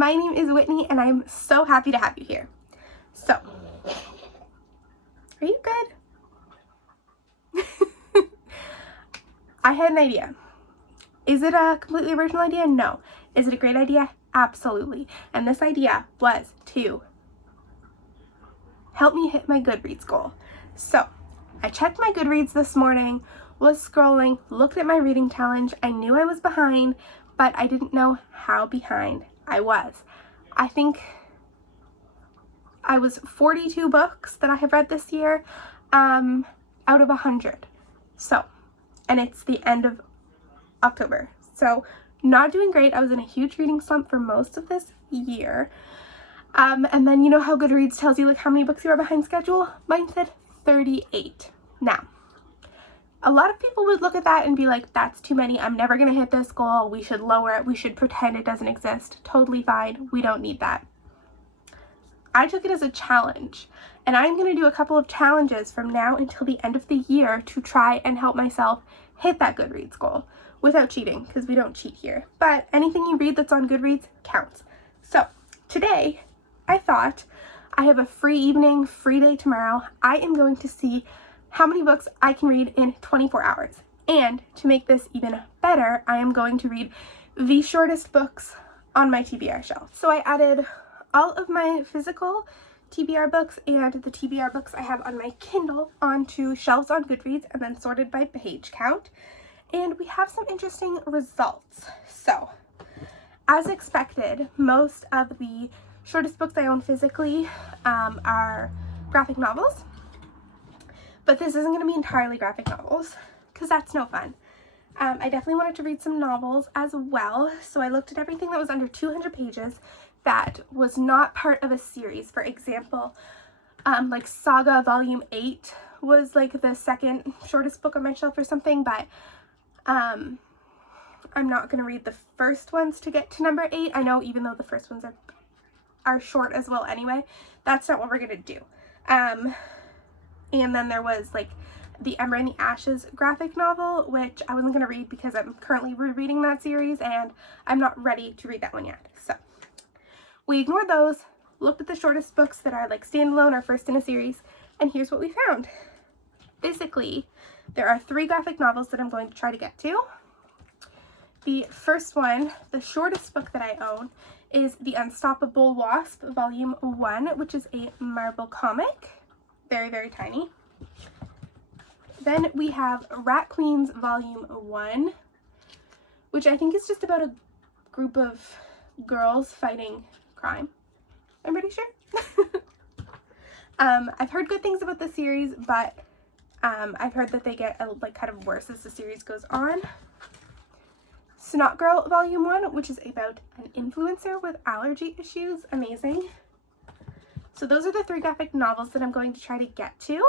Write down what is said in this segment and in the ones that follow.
My name is Whitney and I'm so happy to have you here. So, are you good? I had an idea. Is it a completely original idea? No. Is it a great idea? Absolutely. And this idea was to help me hit my Goodreads goal. So, I checked my Goodreads this morning, was scrolling, looked at my reading challenge. I knew I was behind, but I didn't know how behind I was. I think I was 42 books that I have read this year, out of 100. So, and it's the end of October. So, not doing great. I was in a huge reading slump for most of this year. And then you know how Goodreads tells you like how many books you are behind schedule? Mine said 38. Now, a lot of people would look at that and be like, that's too many. I'm never going to hit this goal. We should lower it. We should pretend it doesn't exist. Totally fine. We don't need that. I took it as a challenge, and I'm going to do a couple of challenges from now until the end of the year to try and help myself hit that Goodreads goal without cheating, because we don't cheat here. But anything you read that's on Goodreads counts. So today, I thought I have a free evening, free day tomorrow. I am going to see how many books I can read in 24 hours. And to make this even better, I am going to read the shortest books on my TBR shelf. So I added all of my physical TBR books and the TBR books I have on my Kindle onto shelves on Goodreads and then sorted by page count. And we have some interesting results. So, as expected, most of the shortest books I own physically are graphic novels. But this isn't going to be entirely graphic novels, because that's no fun. I definitely wanted to read some novels as well, so I looked at everything that was under 200 pages that was not part of a series. For example, like Saga Volume 8 was like the second shortest book on my shelf or something, but I'm not going to read the first ones to get to number 8. I know, even though the first ones are short as well anyway, that's not what we're going to do. And then there was like the Ember and the Ashes graphic novel, which I wasn't going to read because I'm currently rereading that series and I'm not ready to read that one yet. So we ignored those, looked at the shortest books that are like standalone or first in a series, and here's what we found. Basically, there are 3 graphic novels that I'm going to try to get to. The first one, the shortest book that I own, is The Unstoppable Wasp, Volume 1, which is a Marvel comic. Very, very tiny. Then we have Rat Queens Volume 1, which I think is just about a group of girls fighting crime. I'm pretty sure. I've heard good things about the series, but I've heard that they get kind of worse as the series goes on. Snot Girl Volume 1, which is about an influencer with allergy issues. Amazing. So those are the 3 graphic novels that I'm going to try to get to.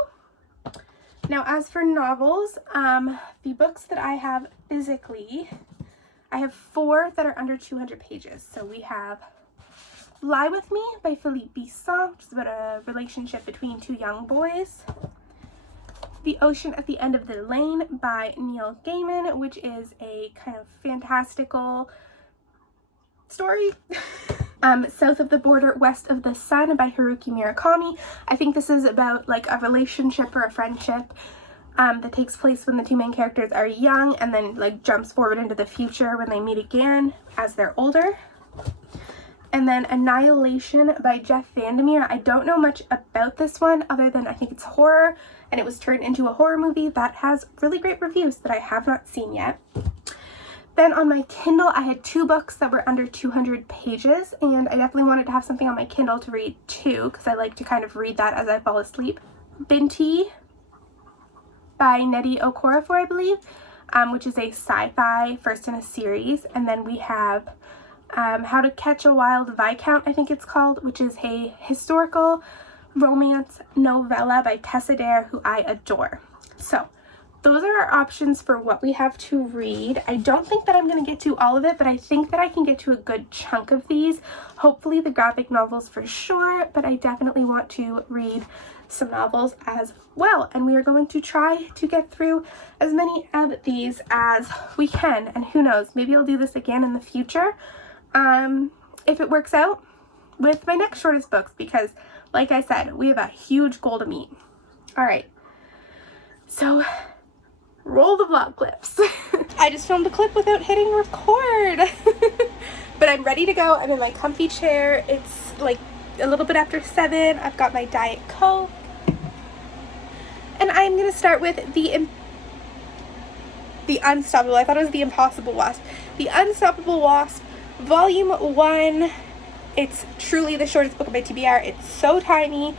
Now, as for novels, the books that I have physically, I have 4 that are under 200 pages. So we have Lie With Me by Philippe Bisson, which is about a relationship between 2 young boys. The Ocean at the End of the Lane by Neil Gaiman, which is a kind of fantastical story. South of the Border, West of the Sun by Haruki Murakami. I think this is about like a relationship or a friendship that takes place when the 2 main characters are young and then like jumps forward into the future when they meet again as they're older. And then Annihilation by Jeff Vandermeer. I don't know much about this one other than I think it's horror and it was turned into a horror movie that has really great reviews that I have not seen yet. Then on my Kindle, I had 2 books that were under 200 pages, and I definitely wanted to have something on my Kindle to read too, because I like to kind of read that as I fall asleep. Binti by Nnedi Okorafor, I believe, which is a sci-fi first in a series. And then we have How to Catch a Wild Viscount, I think it's called, which is a historical romance novella by Tessa Dare, who I adore. So those are our options for what we have to read. I don't think that I'm going to get to all of it, but I think that I can get to a good chunk of these. Hopefully the graphic novels for sure, but I definitely want to read some novels as well. And we are going to try to get through as many of these as we can. And who knows, maybe I'll do this again in the future. if it works out with my next shortest books, because like I said, we have a huge goal to meet. All right, so roll the vlog clips. I just filmed a clip without hitting record. But I'm ready to go. I'm in my comfy chair. It's like a little bit after 7. I've got my Diet Coke. And I'm going to start with the Unstoppable. I thought it was the Impossible Wasp. The Unstoppable Wasp, Volume 1. It's truly the shortest book of my TBR. It's so tiny.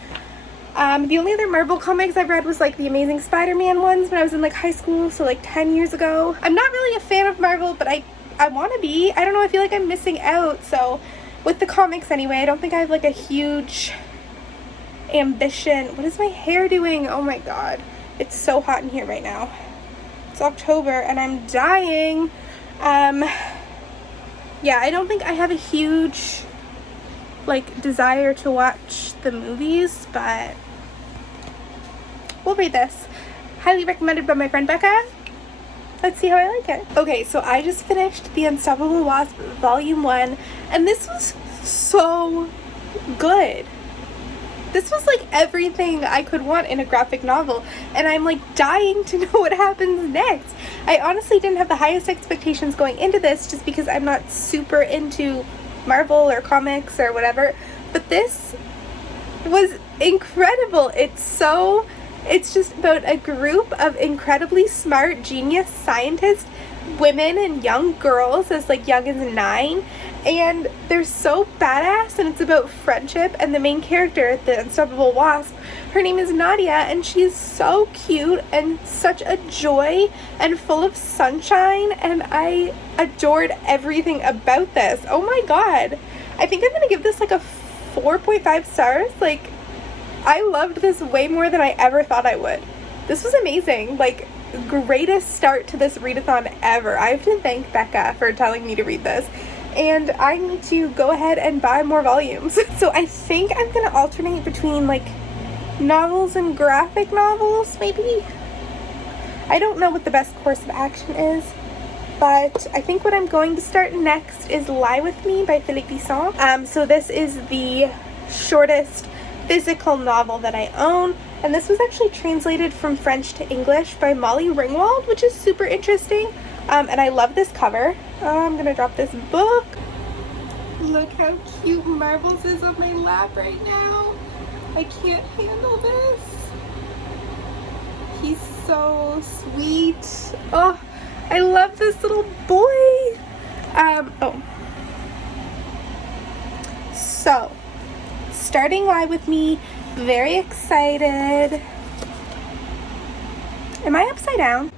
The only other Marvel comics I've read was like the Amazing Spider-Man ones when I was in like high school, so like 10 years ago. I'm not really a fan of Marvel, but I want to be. I don't know, I feel like I'm missing out. So with the comics anyway, I don't think I have like a huge ambition. What is my hair doing? Oh my god. It's so hot in here right now. It's October and I'm dying. Yeah, I don't think I have a huge like desire to watch the movies, but we'll read this. Highly recommended by my friend Becca. Let's see how I like it. Okay, so I just finished The Unstoppable Wasp Volume 1, and this was so good. This was like everything I could want in a graphic novel, and I'm like dying to know what happens next. I honestly didn't have the highest expectations going into this just because I'm not super into Marvel or comics or whatever, but this was incredible. It's just about a group of incredibly smart, genius scientists, women and young girls as like young as 9, and they're so badass, and it's about friendship. And the main character, the Unstoppable Wasp, her name is Nadia, and she's so cute and such a joy and full of sunshine, and I adored everything about this. Oh my god. I think I'm gonna give this like a 4.5 stars. Like, I loved this way more than I ever thought I would. This was amazing. Like, greatest start to this readathon ever. I have to thank Becca for telling me to read this. And I need to go ahead and buy more volumes. So I think I'm gonna alternate between like novels and graphic novels, maybe? I don't know what the best course of action is, but I think what I'm going to start next is Lie With Me by Philippe Bisson. So this is the shortest physical novel that I own, and this was actually translated from French to English by Molly Ringwald, which is super interesting. And I love this cover. I'm gonna drop this book. Look how cute Marbles is on my lap right now. I can't handle this. He's so sweet. Oh, I love this little boy. So, starting Lie With Me, very excited. Am I upside down?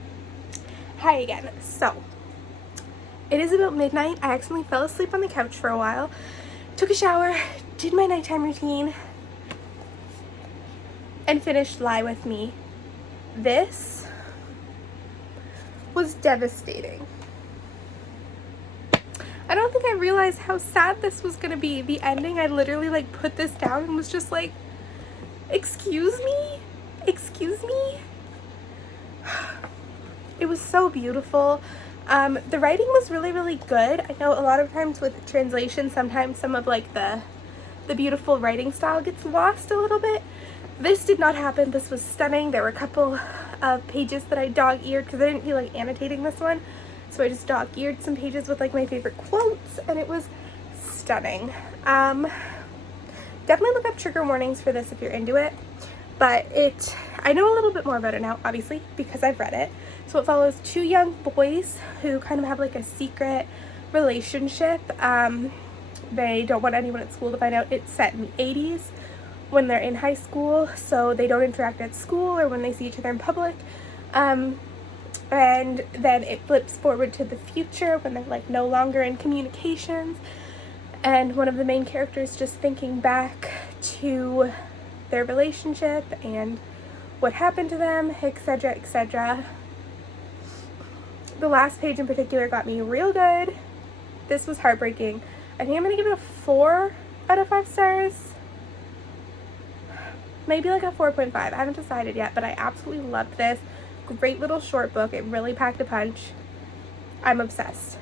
Hi again. So, it is about midnight. I accidentally fell asleep on the couch for a while, took a shower, did my nighttime routine, and finished Lie With Me. This was devastating. I don't think I realized how sad this was gonna be. The ending, I literally like put this down and was just like, excuse me? Excuse me? It was so beautiful. The writing was really, really good. I know a lot of times with translation, sometimes some of like the beautiful writing style gets lost a little bit. This did not happen. This was stunning. There were a couple of pages that I dog-eared because I didn't feel like annotating this one. So I just dog-eared some pages with like my favorite quotes, and it was stunning. Definitely look up trigger warnings for this if you're into it. But I know a little bit more about it now, obviously, because I've read it. So it follows 2 young boys who kind of have like a secret relationship. They don't want anyone at school to find out. It's set in the 80s when they're in high school, so they don't interact at school or when they see each other in public. And then it flips forward to the future when they're like no longer in communications. And one of the main characters just thinking back to their relationship and what happened to them, etc., etc. The last page in particular got me real good. This was heartbreaking. I think I'm gonna give it a 4 out of 5 stars. Maybe like a 4.5. I haven't decided yet, but I absolutely loved this. Great little short book. It really packed a punch. I'm obsessed.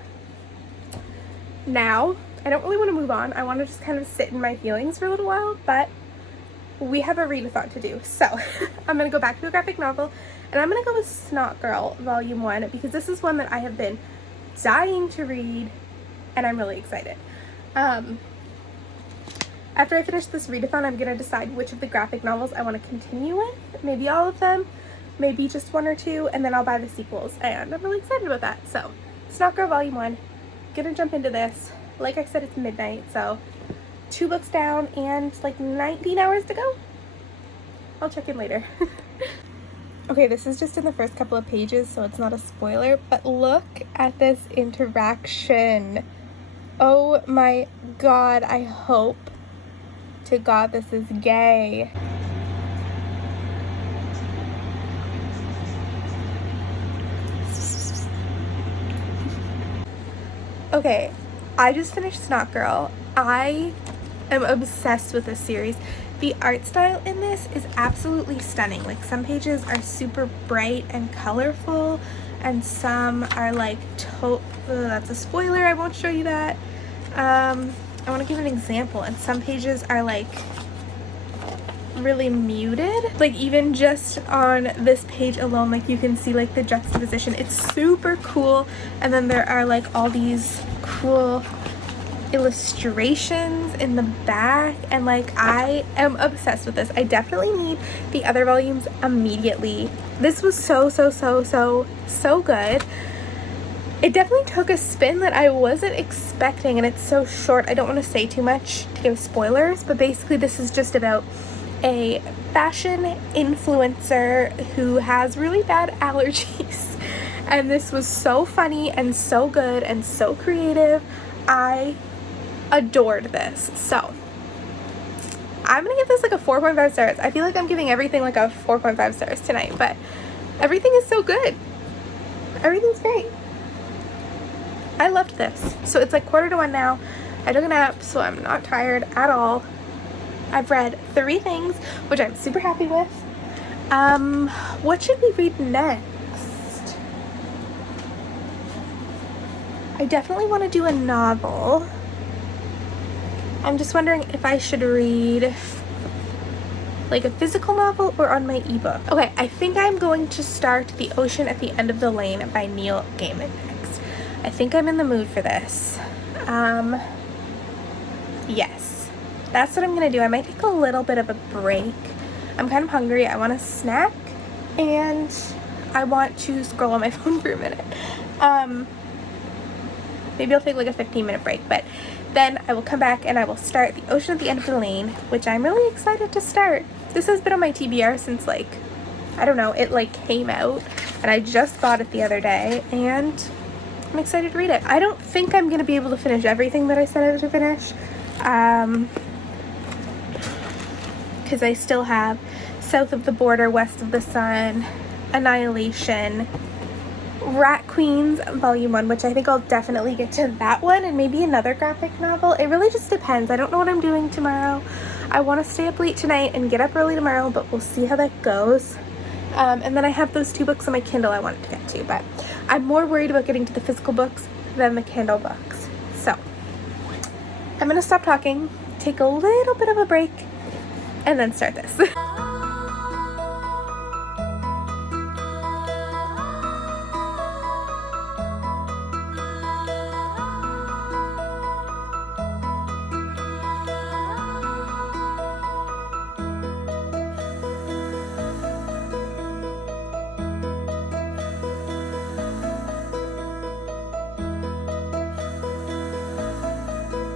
Now, I don't really want to move on. I want to just kind of sit in my feelings for a little while, but we have a readathon to do. So I'm going to go back to a graphic novel, and I'm going to go with Snot Girl Volume 1 because this is one that I have been dying to read, and I'm really excited. After I finish this readathon, I'm going to decide which of the graphic novels I want to continue with. Maybe all of them, maybe just one or two, and then I'll buy the sequels, and I'm really excited about that. So Snot Girl Volume 1, gonna jump into this. Like I said, it's midnight, so 2 books down and like 19 hours to go. I'll check in later. Okay, this is just in the first couple of pages, so it's not a spoiler, but look at this interaction. Oh my god, I hope to god this is gay. Okay, I just finished Snot Girl. I am obsessed with this series. The art style in this is absolutely stunning. Like, some pages are super bright and colorful, and some are like that's a spoiler, I won't show you that. I want to give an example, and some pages are like really muted. Like, even just on this page alone, like you can see like the juxtaposition. It's super cool, and then there are like all these cool illustrations in the back, and like I am obsessed with this. I definitely need the other volumes immediately. This was so good. It definitely took a spin that I wasn't expecting, and it's so short. I don't want to say too much to give spoilers, but basically this is just about a fashion influencer who has really bad allergies. And this was so funny and so good and so creative. I adored this. So I'm gonna give this like a 4.5 stars. I feel like I'm giving everything like a 4.5 stars tonight, but everything is so good. Everything's great. I loved this. So it's like 1:45 now. I took a nap, so I'm not tired at all. I've read 3 things, which I'm super happy with. What should we read next? I definitely want to do a novel. I'm just wondering if I should read like a physical novel or on my ebook. Okay, I think I'm going to start The Ocean at the End of the Lane by Neil Gaiman next. I think I'm in the mood for this. Yes. That's what I'm gonna do. I might take a little bit of a break. I'm kind of hungry. I want a snack, and I want to scroll on my phone for a minute. Maybe I'll take like a 15-minute break, but then I will come back and I will start The Ocean at the End of the Lane, which I'm really excited to start. This has been on my TBR since like, I don't know, it like came out, and I just bought it the other day, and I'm excited to read it. I don't think I'm gonna be able to finish everything that I set out to finish. Because I still have South of the Border, West of the Sun, Annihilation, Rat Queens Volume 1, which I think I'll definitely get to that one, and maybe another graphic novel. It really just depends. I don't know what I'm doing tomorrow. I want to stay up late tonight and get up early tomorrow, but we'll see how that goes. And then I have those 2 books on my Kindle I wanted to get to, but I'm more worried about getting to the physical books than the Kindle books. So I'm going to stop talking, take a little bit of a break, and then start this.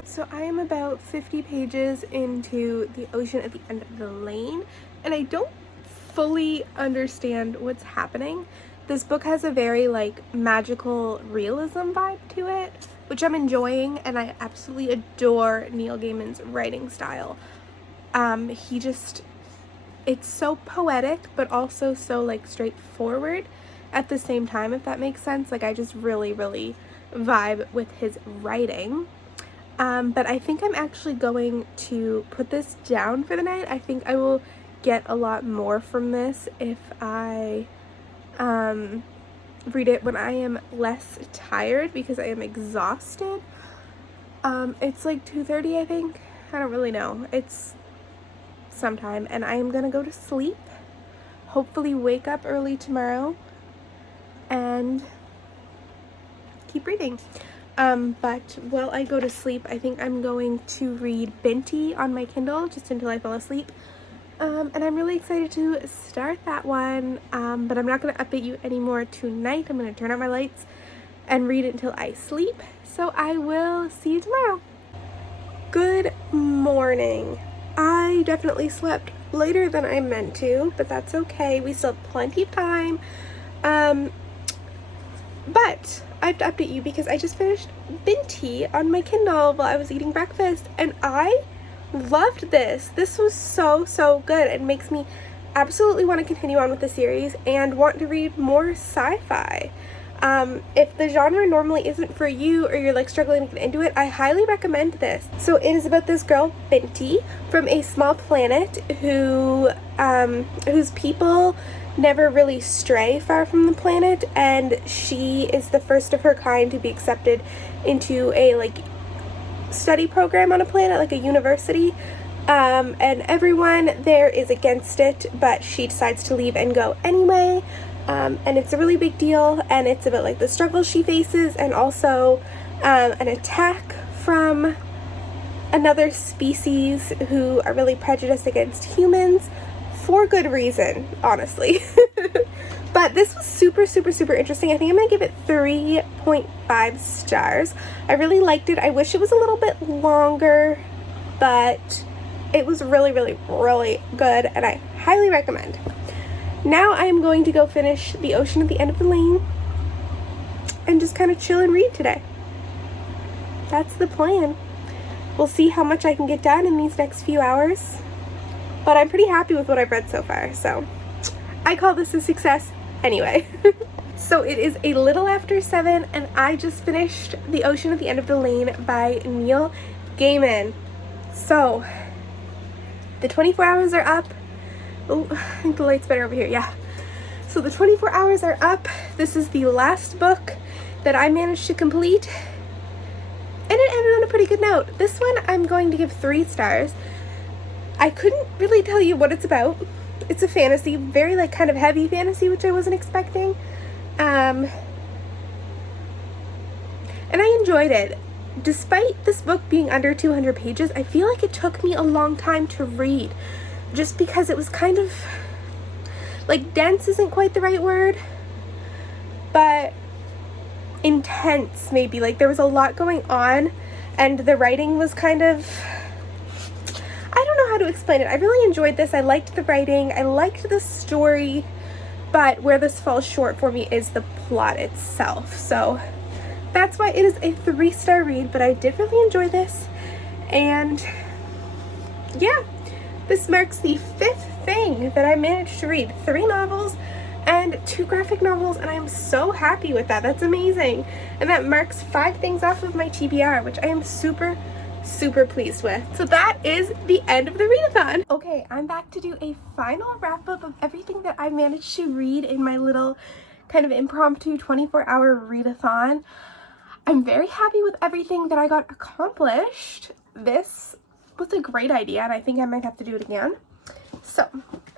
So I am about 50 pages into The Ocean at the End of the Lane, and I don't fully understand what's happening. This book has a very like magical realism vibe to it, which I'm enjoying, and I absolutely adore Neil Gaiman's writing style. It's so poetic, but also so like straightforward at the same time, if that makes sense. Like, I just really vibe with his writing. But I think I'm actually going to put this down for the night. I think I will get a lot more from this if I read it when I am less tired, because I am exhausted. It's like 2:30, I think. I don't really know. It's sometime, and I am gonna go to sleep. Hopefully wake up early tomorrow and keep reading. But while I go to sleep, I think I'm going to read Binti on my Kindle just until I fall asleep. And I'm really excited to start that one, but I'm not going to update you anymore tonight. I'm going to turn out my lights and read it until I sleep. So I will see you tomorrow. Good morning. I definitely slept later than I meant to, but that's okay. We still have plenty of time. But I have to update you because I just finished Binti on my Kindle while I was eating breakfast, and I loved this. This was so good. It makes me absolutely want to continue on with the series and want to read more sci-fi. If the genre normally isn't for you, or you're like struggling to get into it, I highly recommend this. So it is about this girl, Binti, from a small planet whose people never really stray far from the planet, and she is the first of her kind to be accepted into a like study program on a planet, like a university, and everyone there is against it, but she decides to leave and go anyway. And it's a really big deal, and it's about like the struggles she faces, and also an attack from another species who are really prejudiced against humans for good reason, honestly. But this was super interesting. I think I'm gonna give it 3.5 stars. I really liked it. I wish it was a little bit longer, but it was really good, and I highly recommend. Now I am going to go finish The Ocean at the End of the Lane and just kind of chill and read today. That's the plan. We'll see how much I can get done in these next few hours, but I'm pretty happy with what I've read so far, so I call this a success anyway. So it is a little after 7, and I just finished The Ocean at the End of the Lane by Neil Gaiman. So the 24 hours are up. Oh, I think the light's better over here. Yeah. So the 24 hours are up. This is the last book that I managed to complete, and it ended on a pretty good note. This one I'm going to give 3 stars. I couldn't really tell you what it's about. It's a fantasy, very like kind of heavy fantasy, which I wasn't expecting. And I enjoyed it. Despite this book being under 200 pages, I feel like it took me a long time to read, just because it was kind of like dense isn't quite the right word, but intense maybe. Like there was a lot going on, and the writing was kind of, I don't know how to explain it. I really enjoyed this. I liked the writing, I liked the story, but where this falls short for me is the plot itself. So that's why it is a 3-star read, but I did really enjoy this. And yeah, this marks the 5th thing that I managed to read. 3 novels and 2 graphic novels, and I am so happy with that. That's amazing. And that marks 5 things off of my TBR, which I am super pleased with. So that is the end of the readathon. Okay, I'm back to do a final wrap-up of everything that I managed to read in my little kind of impromptu 24-hour readathon. I'm very happy with everything that I got accomplished. This was a great idea, and I think I might have to do it again. So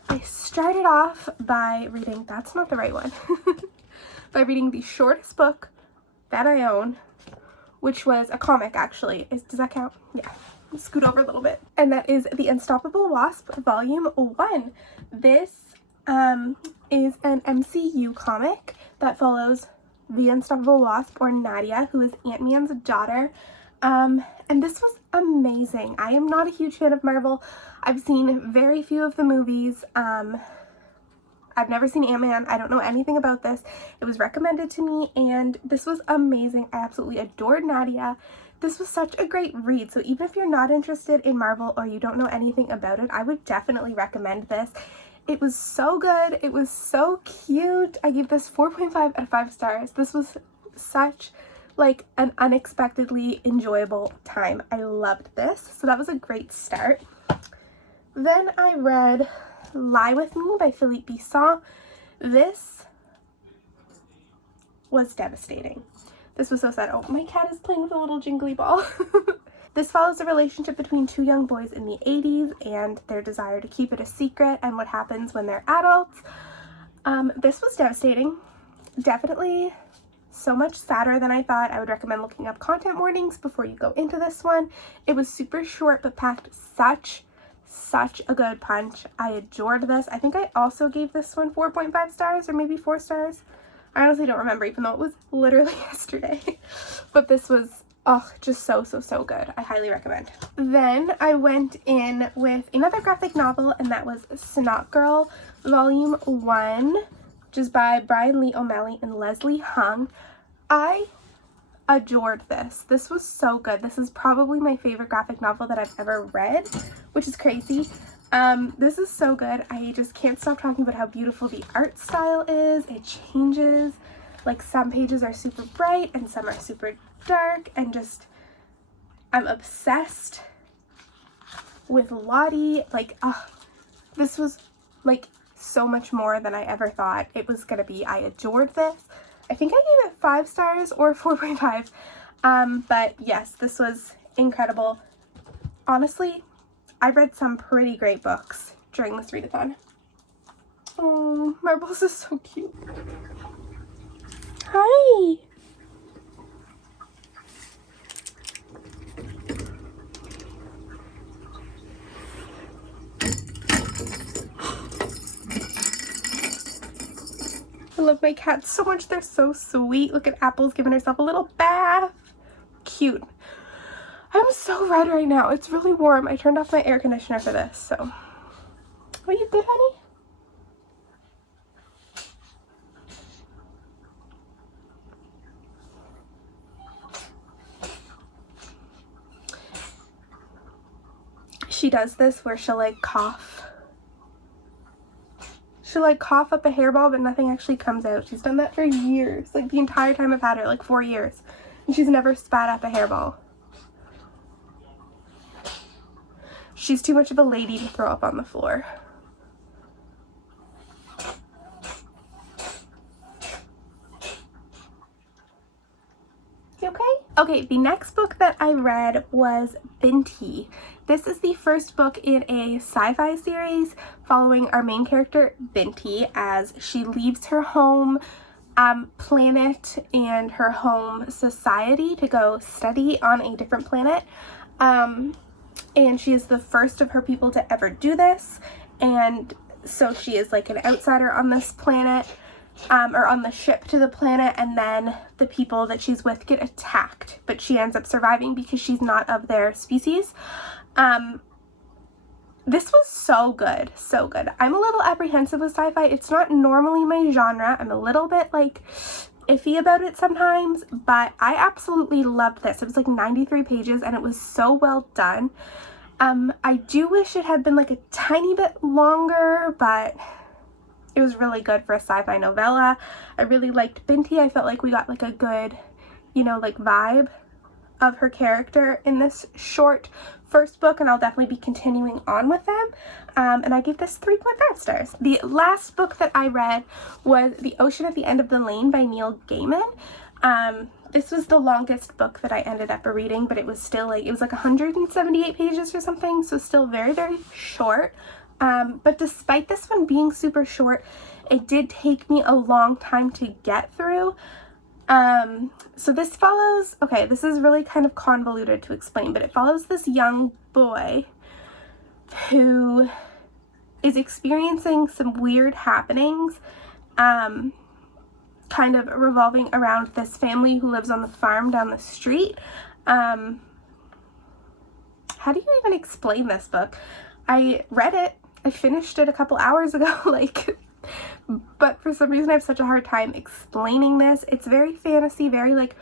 I started off by reading, that's not the right one, by reading the shortest book that I own, which was a comic actually. Does that count? Yeah. Scoot over a little bit. And that is The Unstoppable Wasp, Volume 1. This is an MCU comic that follows the Unstoppable Wasp, or Nadia, who is Ant-Man's daughter. And this was amazing. I am not a huge fan of Marvel. I've seen very few of the movies. I've never seen Ant-Man. I don't know anything about this. It was recommended to me, and this was amazing. I absolutely adored Nadia. This was such a great read. So even if you're not interested in Marvel or you don't know anything about it, I would definitely recommend this. It was so good. It was so cute. I gave this 4.5 out of 5 stars. This was such like an unexpectedly enjoyable time. I loved this. So that was a great start. Then I read Lie With Me by Philippe Bisson. This was devastating. This was so sad. Oh, my cat is playing with a little jingly ball. This follows a relationship between two young boys in the 80s and their desire to keep it a secret and what happens when they're adults. This was devastating. Definitely so much sadder than I thought. I would recommend looking up content warnings before you go into this one. It was super short but packed such a good punch. I adored this. I think I also gave this one 4.5 stars or maybe 4 stars. I honestly don't remember, even though it was literally yesterday. But this was, oh, just so good. I highly recommend. Then I went in with another graphic novel, and that was Snot Girl Volume 1, which is by Brian Lee O'Malley and Leslie Hung. I adored this. This was so good. This is probably my favorite graphic novel that I've ever read, which is crazy. This is so good. I just can't stop talking about how beautiful the art style is. It changes. Like, some pages are super bright and some are super dark, and just, I'm obsessed with Lottie. Like, this was like so much more than I ever thought it was gonna be. I adored this. I think I gave it 5 stars or 4.5. But yes, this was incredible. Honestly, I read some pretty great books during this readathon. Oh, Marbles is so cute. Hi. I love my cats so much. They're so sweet. Look at Apple's giving herself a little bath. Cute. I'm so red right now. It's really warm. I turned off my air conditioner for this, so. Are you good, honey? She does this where she'll like cough. She'll like cough up a hairball, but nothing actually comes out. She's done that for years. Like the entire time I've had her, like 4 years. And she's never spat up a hairball. She's too much of a lady to throw up on the floor. You okay? Okay, the next book that I read was Binti. This is the first book in a sci-fi series following our main character, Binti, as she leaves her home planet and her home society to go study on a different planet. And she is the first of her people to ever do this. And so she is like an outsider on this planet, or on the ship to the planet, and then the people that she's with get attacked, but she ends up surviving because she's not of their species. This was so good, so good. I'm a little apprehensive with sci-fi. It's not normally my genre. I'm a little bit like iffy about it sometimes, but I absolutely loved this. It was like 93 pages and it was so well done. I do wish it had been like a tiny bit longer, but it was really good for a sci-fi novella. I really liked Binti. I felt like we got like a good, you know, like vibe of her character in this short first book, and I'll definitely be continuing on with them. And I gave this 3.5 stars. The last book that I read was The Ocean at the End of the Lane by Neil Gaiman. This was the longest book that I ended up reading, but it was still like, it was like 178 pages or something, so still very, very short. But despite this one being super short, it did take me a long time to get through. So this follows, okay, this is really kind of convoluted to explain, but it follows this young boy who is experiencing some weird happenings, kind of revolving around this family who lives on the farm down the street. How do you even explain this book? I read it, I finished it a couple hours ago, like, but for some reason I have such a hard time explaining this. It's very fantasy, very like,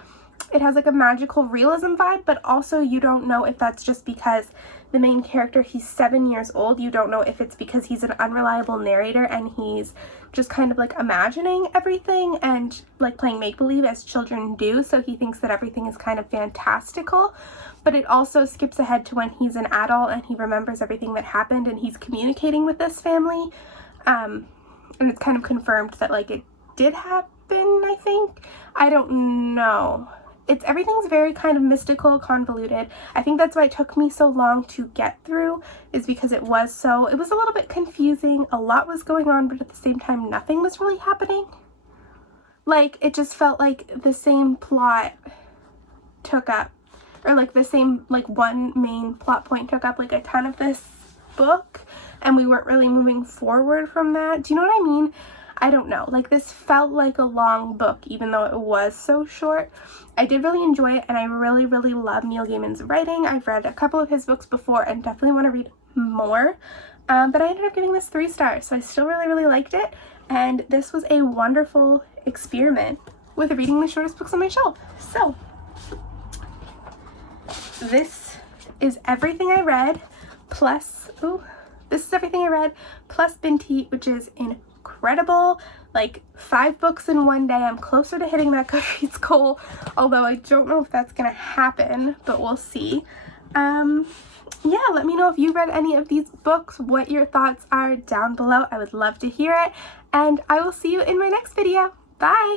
it has like a magical realism vibe, but also you don't know if that's just because the main character, he's 7 years old. You don't know if it's because he's an unreliable narrator and he's just kind of like imagining everything and like playing make-believe as children do, so he thinks that everything is kind of fantastical. But it also skips ahead to when he's an adult and he remembers everything that happened and he's communicating with this family. And it's kind of confirmed that like it did happen, I think. I don't know everything's very kind of mystical, convoluted. I think that's why it took me so long to get through, is because it was a little bit confusing. A lot was going on, but at the same time, nothing was really happening. Like, it just felt like the same plot took up, or like the same, like one main plot point took up like a ton of this book, and we weren't really moving forward from that. Do you know what I mean? I don't know. Like, this felt like a long book, even though it was so short. I did really enjoy it, and I really, really love Neil Gaiman's writing. I've read a couple of his books before and definitely want to read more. But I ended up giving this 3 stars, so I still really, really liked it. And this was a wonderful experiment with reading the shortest books on my shelf. So, this is everything I read, plus, this is everything I read, plus Binti, which is incredible. Like, 5 books in one day. I'm closer to hitting that Goodreads goal, although I don't know if that's gonna happen, but we'll see. Yeah, let me know if you read any of these books, what your thoughts are down below. I would love to hear it, and I will see you in my next video. Bye!